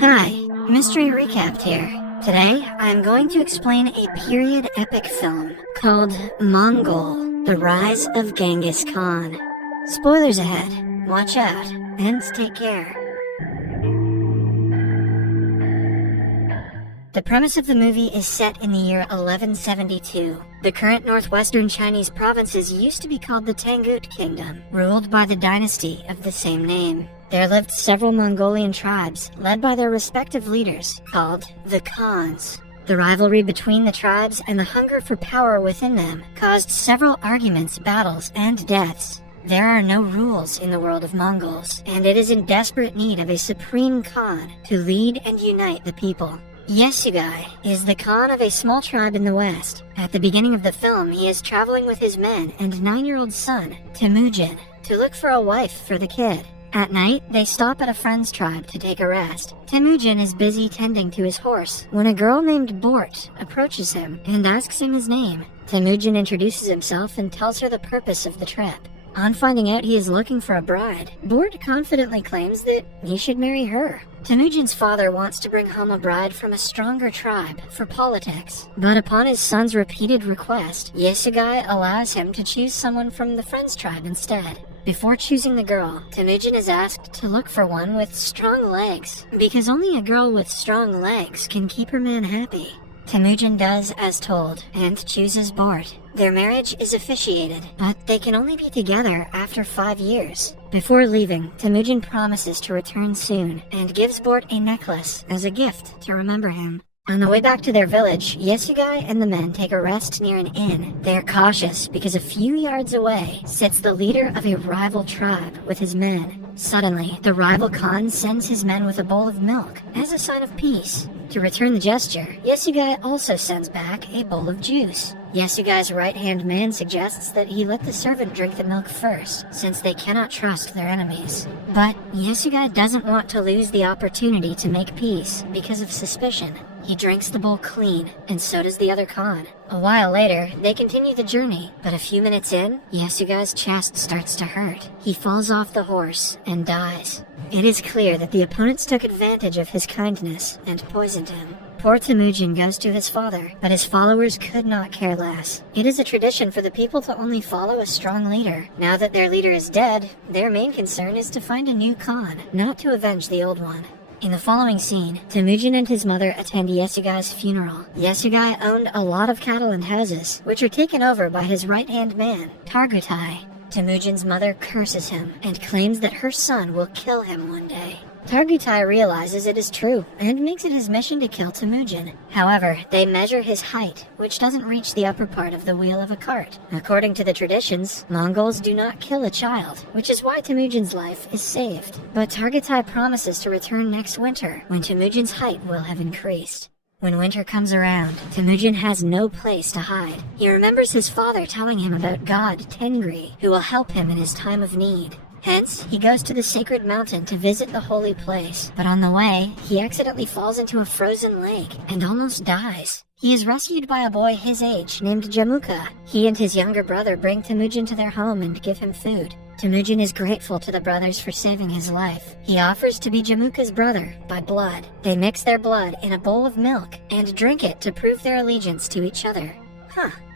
Hi, Mystery Recapped here. Today, I'm going to explain a period epic film called Mongol, The Rise of Genghis Khan. Spoilers ahead, watch out, and take care. The premise of the movie is set in the year 1172. The current northwestern Chinese provinces used to be called the Tangut Kingdom, ruled by the dynasty of the same name. There lived several Mongolian tribes, led by their respective leaders, called the Khans. The rivalry between the tribes and the hunger for power within them caused several arguments, battles, and deaths. There are no rules in the world of Mongols, and it is in desperate need of a supreme Khan to lead and unite the people. Yesugai is the Khan of a small tribe in the west. At the beginning of the film, he is traveling with his men and 9-year-old son, Temujin, to look for a wife for the kid. At night, they stop at a friend's tribe to take a rest. Temujin is busy tending to his horse when a girl named Bort approaches him and asks him his name. Temujin introduces himself and tells her the purpose of the trip. On finding out he is looking for a bride, Bort confidently claims that he should marry her. Temujin's father wants to bring home a bride from a stronger tribe for politics, but upon his son's repeated request, Yesugai allows him to choose someone from the friend's tribe instead. Before choosing the girl, Temujin is asked to look for one with strong legs, because only a girl with strong legs can keep her man happy. Temujin does as told, and chooses Bort. Their marriage is officiated, but they can only be together after 5 years. Before leaving, Temujin promises to return soon, and gives Bort a necklace as a gift to remember him. On the way back to their village, Yesugai and the men take a rest near an inn. They are cautious because a few yards away sits the leader of a rival tribe with his men. Suddenly, the rival Khan sends his men with a bowl of milk as a sign of peace. To return the gesture, Yesugai also sends back a bowl of juice. Yesugai's right-hand man suggests that he let the servant drink the milk first, since they cannot trust their enemies. But Yesugai doesn't want to lose the opportunity to make peace because of suspicion. He drinks the bowl clean, and so does the other Khan. A while later, they continue the journey, but a few minutes in, Yesugai's chest starts to hurt. He falls off the horse and dies. It is clear that the opponents took advantage of his kindness and poisoned him. Poor Temujin goes to his father, but his followers could not care less. It is a tradition for the people to only follow a strong leader. Now that their leader is dead, their main concern is to find a new Khan, not to avenge the old one. In the following scene, Temujin and his mother attend Yesugai's funeral. Yesugai owned a lot of cattle and houses, which are taken over by his right-hand man, Targutai. Temujin's mother curses him and claims that her son will kill him one day. Targutai realizes it is true and makes it his mission to kill Temujin. However, they measure his height, which doesn't reach the upper part of the wheel of a cart. According to the traditions, Mongols do not kill a child, which is why Temujin's life is saved. But Targutai promises to return next winter, when Temujin's height will have increased. When winter comes around, Temujin has no place to hide. He remembers his father telling him about God Tengri, who will help him in his time of need. Hence, he goes to the sacred mountain to visit the holy place, but on the way, he accidentally falls into a frozen lake and almost dies. He is rescued by a boy his age named Jamuka. He and his younger brother bring Temujin to their home and give him food. Temujin is grateful to the brothers for saving his life. He offers to be Jamuka's brother by blood. They mix their blood in a bowl of milk and drink it to prove their allegiance to each other.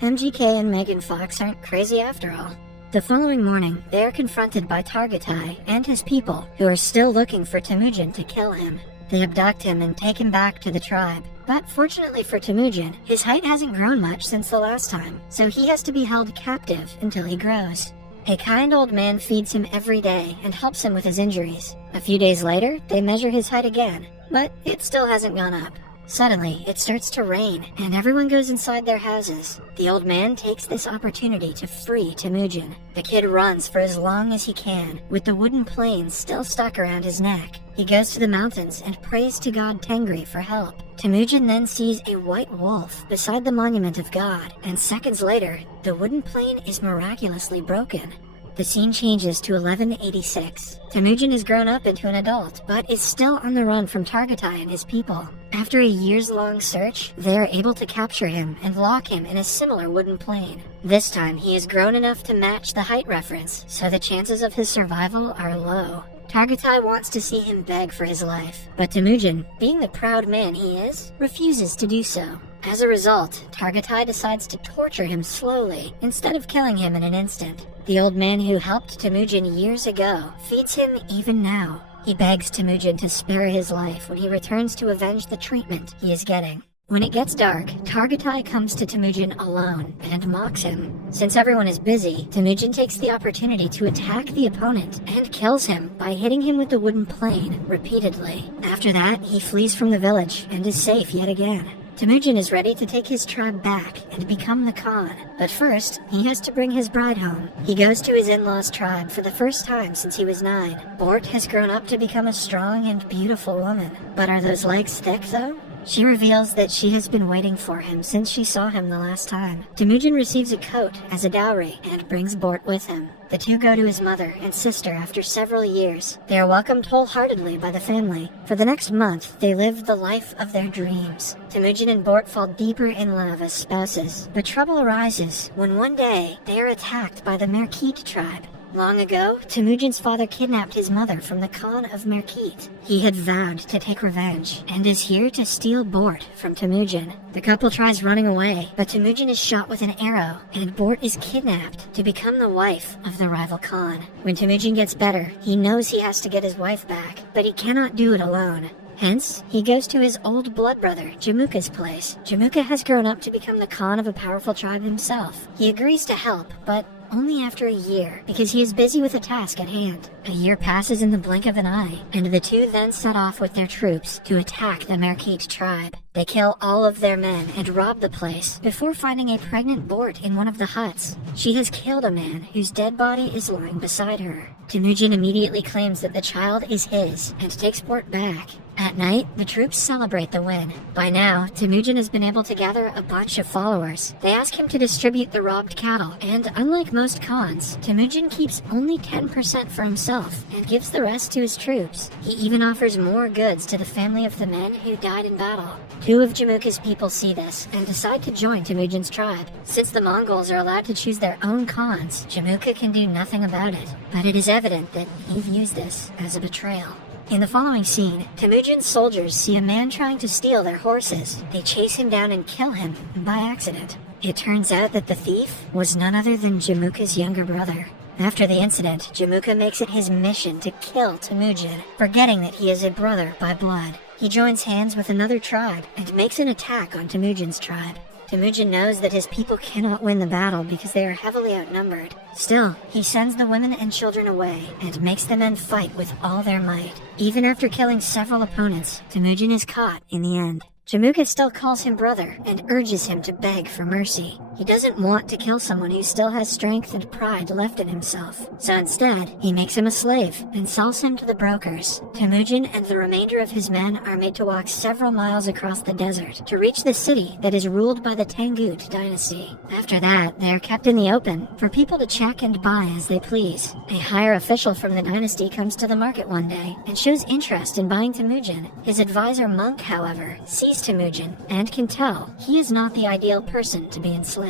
MGK and Megan Fox aren't crazy after all. The following morning, they are confronted by Targutai and his people, who are still looking for Temujin to kill him. They abduct him and take him back to the tribe. But fortunately for Temujin, his height hasn't grown much since the last time, so he has to be held captive until he grows. A kind old man feeds him every day and helps him with his injuries. A few days later, they measure his height again, but it still hasn't gone up. Suddenly, it starts to rain, and everyone goes inside their houses. The old man takes this opportunity to free Temujin. The kid runs for as long as he can, with the wooden plane still stuck around his neck. He goes to the mountains and prays to God Tengri for help. Temujin then sees a white wolf beside the monument of God, and seconds later, the wooden plane is miraculously broken. The scene changes to 1186. Temujin has grown up into an adult, but is still on the run from Targutai and his people. After a years-long search, they are able to capture him and lock him in a similar wooden plane. This time, he has grown enough to match the height reference, so the chances of his survival are low. Targatai wants to see him beg for his life, but Temujin, being the proud man he is, refuses to do so. As a result, Targatai decides to torture him slowly, instead of killing him in an instant. The old man who helped Temujin years ago feeds him even now. He begs Temujin to spare his life when he returns to avenge the treatment he is getting. When it gets dark, Targatai comes to Temujin alone and mocks him. Since everyone is busy, Temujin takes the opportunity to attack the opponent and kills him by hitting him with the wooden plane repeatedly. After that, he flees from the village and is safe yet again. Temujin is ready to take his tribe back and become the Khan, but first, he has to bring his bride home. He goes to his in-laws' tribe for the first time since he was 9. Bort has grown up to become a strong and beautiful woman. But are those legs thick, though? She reveals that she has been waiting for him since she saw him the last time. Temujin receives a coat as a dowry and brings Bort with him. The two go to his mother and sister after several years. They are welcomed wholeheartedly by the family. For the next month, they live the life of their dreams. Temujin and Bort fall deeper in love as spouses. But trouble arises when one day they are attacked by the Merkit tribe. Long ago, Temujin's father kidnapped his mother from the Khan of Merkit. He had vowed to take revenge, and is here to steal Bort from Temujin. The couple tries running away, but Temujin is shot with an arrow, and Bort is kidnapped to become the wife of the rival Khan. When Temujin gets better, he knows he has to get his wife back, but he cannot do it alone. Hence, he goes to his old blood brother, Jamuka's place. Jamuka has grown up to become the Khan of a powerful tribe himself. He agrees to help, but only after a year, because he is busy with a task at hand. A year passes in the blink of an eye, and the two then set off with their troops to attack the Merkit tribe. They kill all of their men and rob the place before finding a pregnant Bort in one of the huts. She has killed a man whose dead body is lying beside her. Temujin immediately claims that the child is his and takes Bort back. At night, the troops celebrate the win. By now, Temujin has been able to gather a bunch of followers. They ask him to distribute the robbed cattle, and unlike most Khans, Temujin keeps only 10% for himself and gives the rest to his troops. He even offers more goods to the family of the men who died in battle. 2 of Jamuka's people see this and decide to join Temujin's tribe. Since the Mongols are allowed to choose their own Khans, Jamuka can do nothing about it. But it is evident that he views this as a betrayal. In the following scene, Temujin's soldiers see a man trying to steal their horses. They chase him down and kill him by accident. It turns out that the thief was none other than Jamuka's younger brother. After the incident, Jamuka makes it his mission to kill Temujin, forgetting that he is a brother by blood. He joins hands with another tribe and makes an attack on Temujin's tribe. Temujin knows that his people cannot win the battle because they are heavily outnumbered. Still, he sends the women and children away and makes the men fight with all their might. Even after killing several opponents, Temujin is caught in the end. Jamuka still calls him brother and urges him to beg for mercy. He doesn't want to kill someone who still has strength and pride left in himself. So instead, he makes him a slave and sells him to the brokers. Temujin and the remainder of his men are made to walk several miles across the desert to reach the city that is ruled by the Tangut dynasty. After that, they are kept in the open for people to check and buy as they please. A higher official from the dynasty comes to the market one day and shows interest in buying Temujin. His advisor Monk, however, sees Temujin and can tell he is not the ideal person to be enslaved.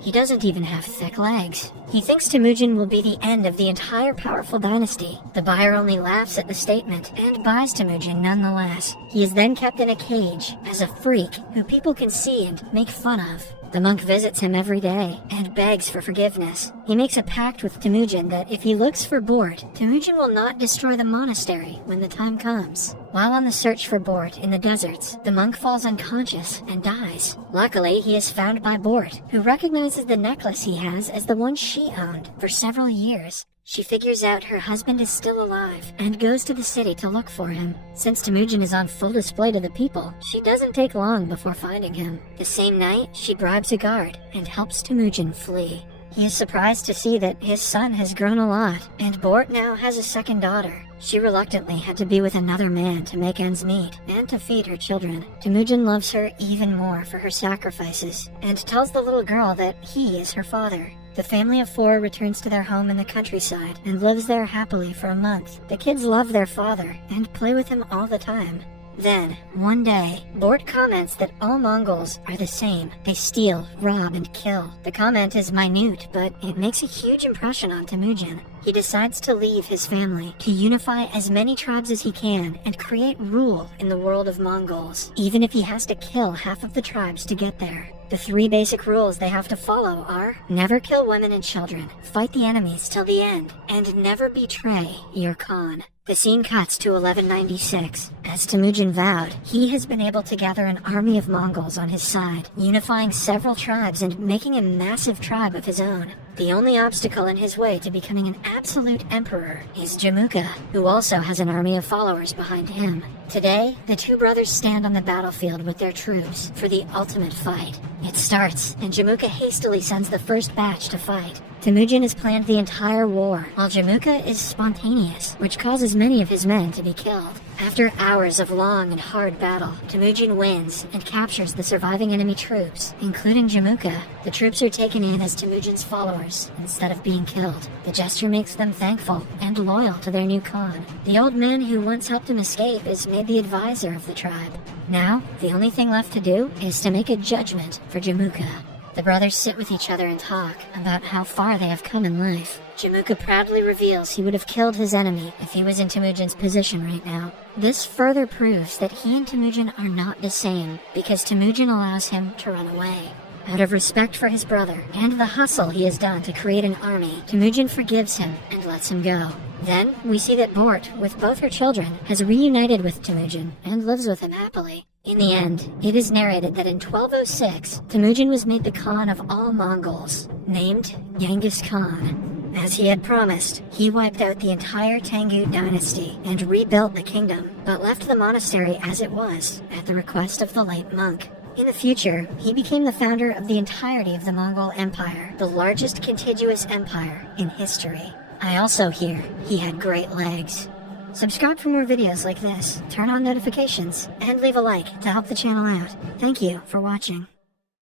He doesn't even have thick legs. He thinks Temujin will be the end of the entire powerful dynasty. The buyer only laughs at the statement and buys Temujin nonetheless. He is then kept in a cage as a freak who people can see and make fun of. The monk visits him every day and begs for forgiveness. He makes a pact with Temujin that if he looks for Bort, Temujin will not destroy the monastery when the time comes. While on the search for Bort in the deserts, the monk falls unconscious and dies. Luckily, he is found by Bort, who recognizes the necklace he has as the one she owned for several years. She figures out her husband is still alive and goes to the city to look for him. Since Temujin is on full display to the people, she doesn't take long before finding him. The same night, she bribes a guard and helps Temujin flee. He is surprised to see that his son has grown a lot, and Bort now has a second daughter. She reluctantly had to be with another man to make ends meet and to feed her children. Temujin loves her even more for her sacrifices and tells the little girl that he is her father. The family of 4 returns to their home in the countryside and lives there happily for a month. The kids love their father and play with him all the time. Then, one day, Bort comments that all Mongols are the same. They steal, rob, and kill. The comment is minute, but it makes a huge impression on Temujin. he decides to leave his family to unify as many tribes as he can and create rule in the world of Mongols, even if he has to kill half of the tribes to get there. The 3 basic rules they have to follow are: never kill women and children, fight the enemies till the end, and never betray your Khan. The scene cuts to 1196. As Temujin vowed, he has been able to gather an army of Mongols on his side, unifying several tribes and making a massive tribe of his own. The only obstacle in his way to becoming an absolute emperor is Jamuka, who also has an army of followers behind him. Today, the 2 brothers stand on the battlefield with their troops for the ultimate fight. It starts, and Jamuka hastily sends the first batch to fight. Temujin has planned the entire war, while Jamuka is spontaneous, which causes many of his men to be killed. After hours of long and hard battle, Temujin wins and captures the surviving enemy troops, including Jamuka. The troops are taken in as Temujin's followers instead of being killed. The gesture makes them thankful and loyal to their new Khan. The old man who once helped him escape is made the advisor of the tribe. Now, the only thing left to do is to make a judgment for Jamuka. The brothers sit with each other and talk about how far they have come in life. Jamuka proudly reveals he would have killed his enemy if he was in Temujin's position right now. This further proves that he and Temujin are not the same, because Temujin allows him to run away. Out of respect for his brother and the hustle he has done to create an army, Temujin forgives him and lets him go. Then, we see that Bort, with both her children, has reunited with Temujin and lives with him happily. In the end, it is narrated that in 1206, Temujin was made the Khan of all Mongols, named Genghis Khan. As he had promised, he wiped out the entire Tangut dynasty and rebuilt the kingdom, but left the monastery as it was, at the request of the late monk. In the future, he became the founder of the entirety of the Mongol Empire, the largest contiguous empire in history. I also hear he had great legs. Subscribe for more videos like this, turn on notifications, and leave a like to help the channel out. Thank you for watching.